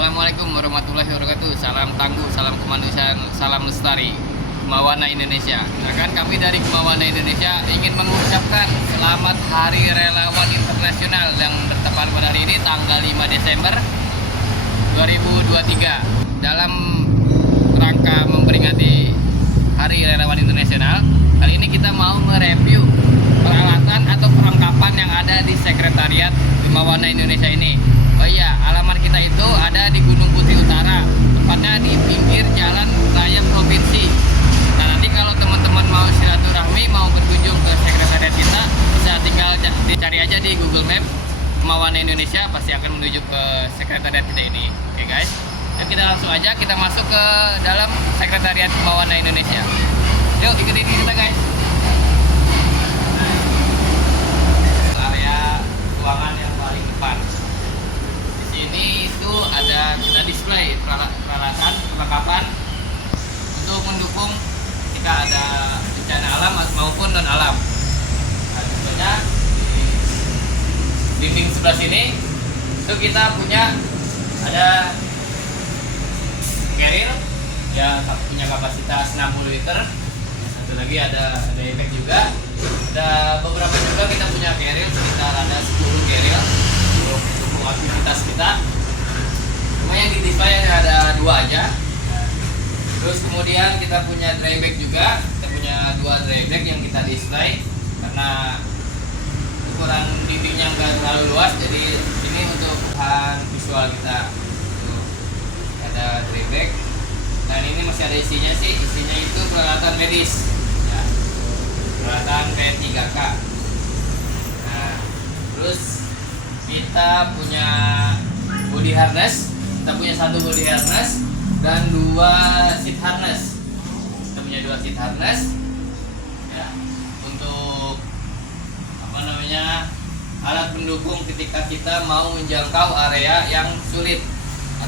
Assalamualaikum warahmatullahi wabarakatuh. Salam tangguh, salam kemanusiaan, salam lestari. Kemawana Indonesia. Nah kan kami dari Kemawana Indonesia ingin mengucapkan selamat Hari Relawan Internasional yang bertepatan pada hari ini tanggal 5 Desember 2023. Dalam rangka memperingati Hari Relawan Internasional, kali ini kita mau mereview peralatan atau perlengkapan yang ada di Sekretariat Kemawana Indonesia ini. Oh iya, alamat kita itu ada di Gunung Putri Utara, tepatnya di pinggir Jalan Raya Provinsi. Nah nanti kalau teman-teman mau silaturahmi, mau berkunjung ke sekretariat kita, bisa tinggal dicari aja di Google Map Kemawana Indonesia, pasti akan menuju ke sekretariat kita ini. Oke guys, dan kita langsung aja kita masuk ke dalam sekretariat Kemawana Indonesia. Yuk ikutin kita guys. Area ruangan yang paling depan. Ini itu ada kita display peralatan perlengkapan untuk mendukung ketika ada bencana alam maupun non alam. Nah, contohnya di dinding sebelah sini itu kita punya ada carrier ya, punya kapasitas 60 liter. Satu lagi ada efek juga. Ada beberapa juga kita punya carrier sekitar ada 10 carrier untuk aktivitas kita. Cuma yang di display ada 2 aja. Terus kemudian kita punya dryback juga. Kita punya 2 dryback yang kita display karena ukuran dindingnya enggak terlalu luas, jadi ini untuk bahan visual kita. Tuh, ada dryback. Dan ini masih ada isinya sih. Isinya itu peralatan medis. Ya. Peralatan P3K. Nah, terus kita punya body harness, kita punya 1 body harness dan 2 seat harness. Kita punya 2 seat harness ya, untuk alat pendukung ketika kita mau menjangkau area yang sulit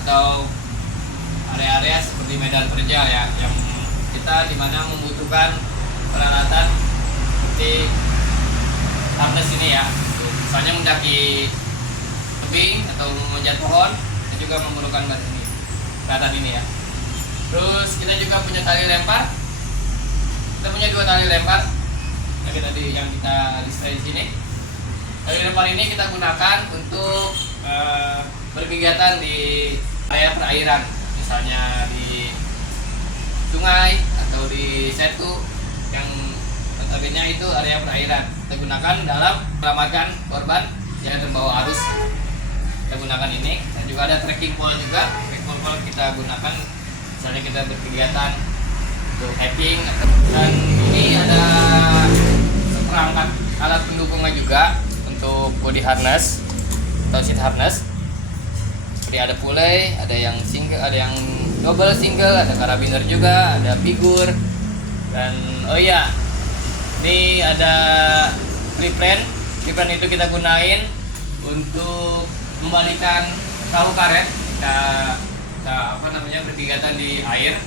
atau area-area seperti medan kerja ya, yang kita dimana membutuhkan peralatan seperti harness ini ya, misalnya mendaki tebing atau memanjat pohon, kita juga memerlukan peralatan ini ya. Terus kita juga punya tali lempar. Kita punya 2 tali lempar yang kita display di sini. Tali lempar ini kita gunakan untuk berkegiatan di area perairan, misalnya di sungai atau di setu yang notabene itu area perairan. Kita gunakan dalam menyelamatkan korban yang terbawa arus. Kita gunakan ini, dan juga ada trekking pole juga. Trekking pole kita gunakan misalnya kita berkegiatan untuk hiking, dan ini ada perangkat alat pendukungnya juga untuk body harness atau seat harness. Jadi ada pulley, ada yang single, ada yang double single, ada karabiner juga, ada figur, dan oh iya, ini ada triplan. Triplan itu kita gunain untuk membalikan perahu karet. Kita berkegiatan di air.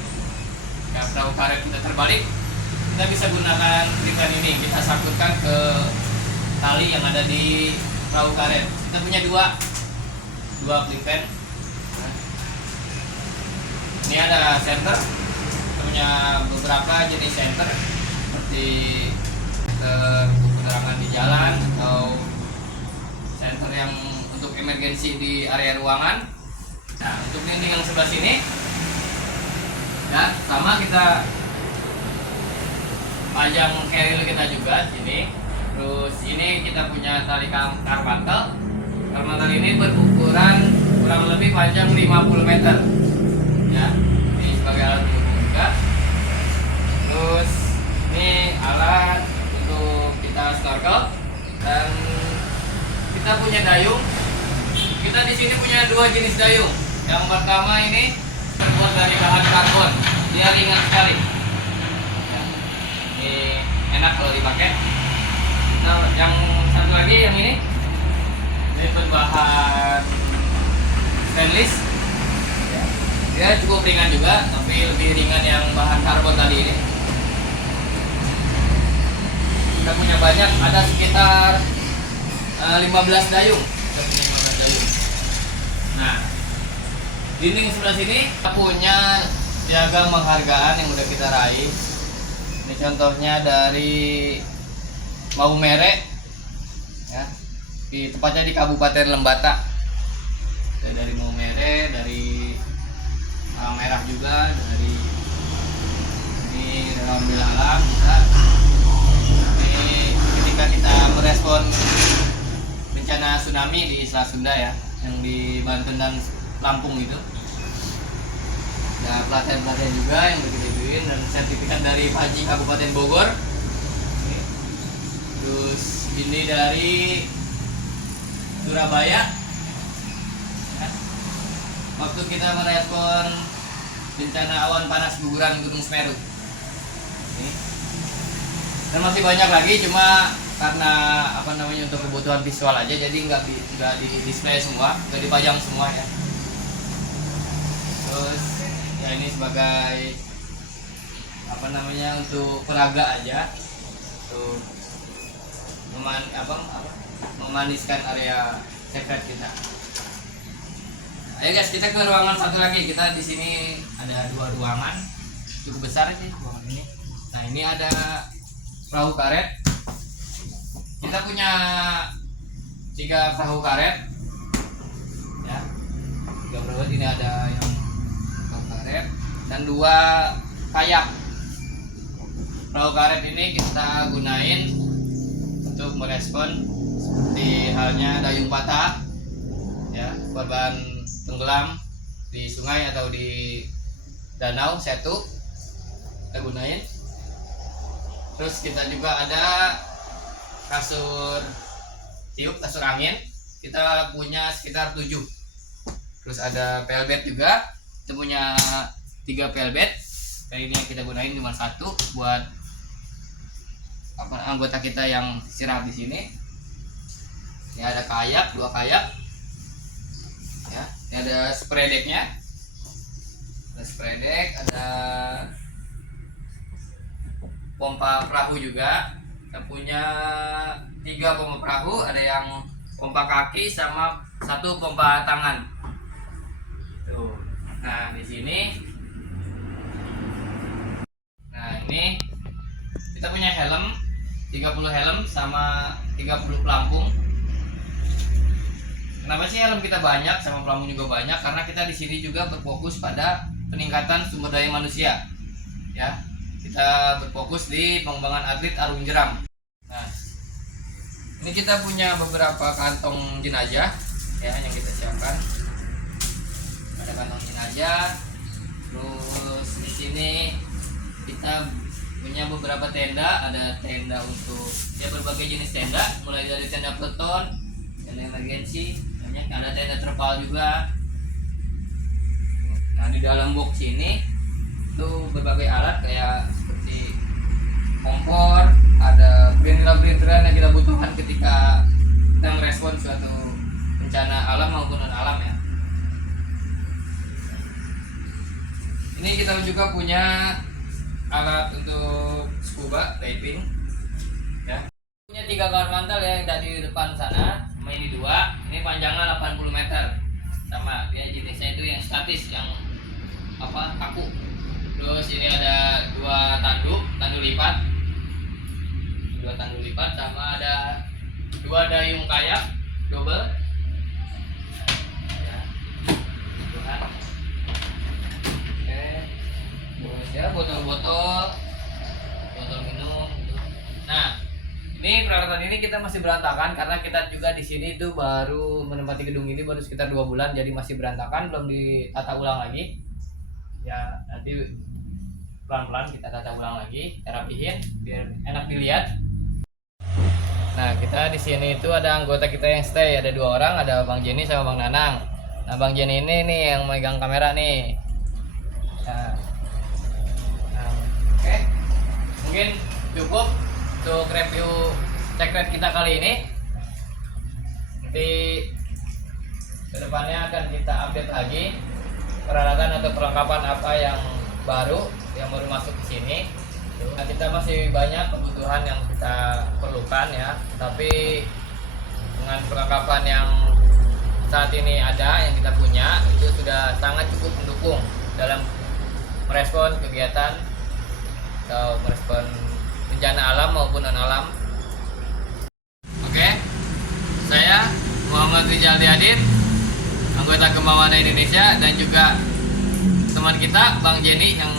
Nah, perahu karet kita terbalik, kita bisa gunakan triplan ini. Kita sangkutkan ke tali yang ada di perahu karet. Kita punya dua triplan. Nah, ini ada center. Kita punya beberapa jenis center seperti penerangan di jalan atau center yang untuk emergensi di area ruangan. Nah, untuk dinding yang sebelah sini ya sama, kita panjang carrier kita juga sini. Terus ini kita punya tali karmantel. Karmantel ini berukuran kurang lebih panjang 50 meter ya, ini sebagai alat pendukung juga. Terus ini alat untuk kita snorkel, dan kita punya dayung. Kita di sini punya 2 jenis dayung. Yang pertama ini terbuat dari bahan karbon, dia ringan sekali. Ya, ini enak kalau dipakai. Nah, yang satu lagi yang ini berbahan stainless. Ya, dia cukup ringan juga, tapi lebih ringan yang bahan karbon tadi ini. Kita punya banyak, ada sekitar 15 dayung. Kita punya 15 dayung. Nah, di dinding sebelah sini kita punya piagam penghargaan yang udah kita raih. Ini contohnya dari Maumere, ya, tepatnya di Kabupaten Lembata. Dari Maumere, dari Merah juga, dari ini Alhamdulillah alam kita. Ini ketika kita merespon bencana tsunami di Selat Sunda ya, yang di Banten dan Lampung itu. Ada pelatihan-pelatihan juga yang kita beriin dan sertifikat dari Haji Kabupaten Bogor. Terus ini dari Surabaya. Ya. Waktu kita merespon bencana awan panas guguran Gunung Semeru. Ini. Dan masih banyak lagi, cuma karena untuk kebutuhan visual aja, jadi nggak di display semua, nggak dipajang semua ya. Terus ya ini sebagai untuk peraga aja, untuk memaniskan area secret kita. Ayo guys, kita ke ruangan satu lagi. Kita di sini ada 2 ruangan, cukup besar sih ruangan ini. Nah ini ada perahu karet. Kita punya 3 perahu karet, ya. 3 perahu, ini ada yang perahu karet dan 2 kayak. Perahu karet ini kita gunain untuk merespon seperti halnya dayung patah, ya, korban tenggelam di sungai atau di danau setu, kita gunain. Terus kita juga ada kasur tiup, kasur angin, kita punya sekitar 7. Terus ada pelbet juga, kita punya 3 pelbet. Kali ini yang kita gunain cuma 1 buat anggota kita yang istirahat di sini. Ini ada kayak, 2 kayak, ya. Ini ada spray decknya, ada spray deck, ada pompa perahu juga. Kita punya 3 pompa perahu, ada yang pompa kaki sama 1 pompa tangan. Tuh. Nah di sini, ini kita punya helm, 30 helm sama 30 pelampung. Kenapa sih helm kita banyak sama pelampung juga banyak? Karena kita di sini juga berfokus pada peningkatan sumber daya manusia, ya. Kita berfokus di pengembangan atlet arung jeram. Nah, ini kita punya beberapa kantong jenazah, ya, yang kita siapkan. Ada kantong jenazah. Terus di sini kita punya beberapa tenda. Ada tenda untuk ya berbagai jenis tenda, mulai dari tenda peleton, tenda emergensi, banyak. Ada tenda terpal juga. Nah di dalam box ini tuh berbagai alat kayak seperti kompor, ada printeran yang kita butuhkan ketika kita merespon suatu bencana alam maupun non alam ya. Ini kita juga punya alat untuk scuba diving, ya. Punya 3 kamar mantel ya, yang dari depan sana, sama ini 2. Ini panjangnya 80 meter, sama ya jenisnya itu yang statis, yang kaku. Terus ini ada 2 tandu lipat, 2 tandu lipat, sama ada 2 dayung kayak double, ya. Ya, botol minum gitu. Nah ini peralatan ini kita masih berantakan karena kita juga di sini tuh baru menempati gedung ini baru sekitar 2 bulan, jadi masih berantakan, belum ditata ulang lagi ya. Nanti pelan-pelan kita tata ulang lagi, kita rapihin biar enak dilihat. Nah kita di sini itu ada anggota kita yang stay, ada 2 orang, ada Bang Jenny sama Bang Nanang. Nah Bang Jenny ini nih yang megang kamera nih. Oke, mungkin cukup untuk review secret kita kali ini. Nanti kedepannya akan kita update lagi peralatan atau perlengkapan apa yang baru masuk ke sini. Nah, kita masih banyak kebutuhan yang kita perlukan ya, tapi dengan perlengkapan yang saat ini ada yang kita punya itu sudah sangat cukup mendukung dalam merespon kegiatan atau merespon bencana alam maupun non alam. Oke, saya Muhammad Rizal Diadin, anggota Gemma Wana Indonesia, dan juga teman kita Bang Jenny yang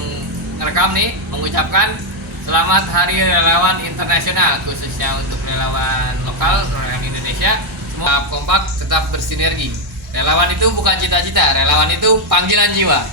ngerekam nih, mengucapkan selamat Hari Relawan Internasional, khususnya untuk relawan lokal, relawan Indonesia. Semua kompak, tetap bersinergi. Relawan itu bukan cita-cita, relawan itu panggilan jiwa.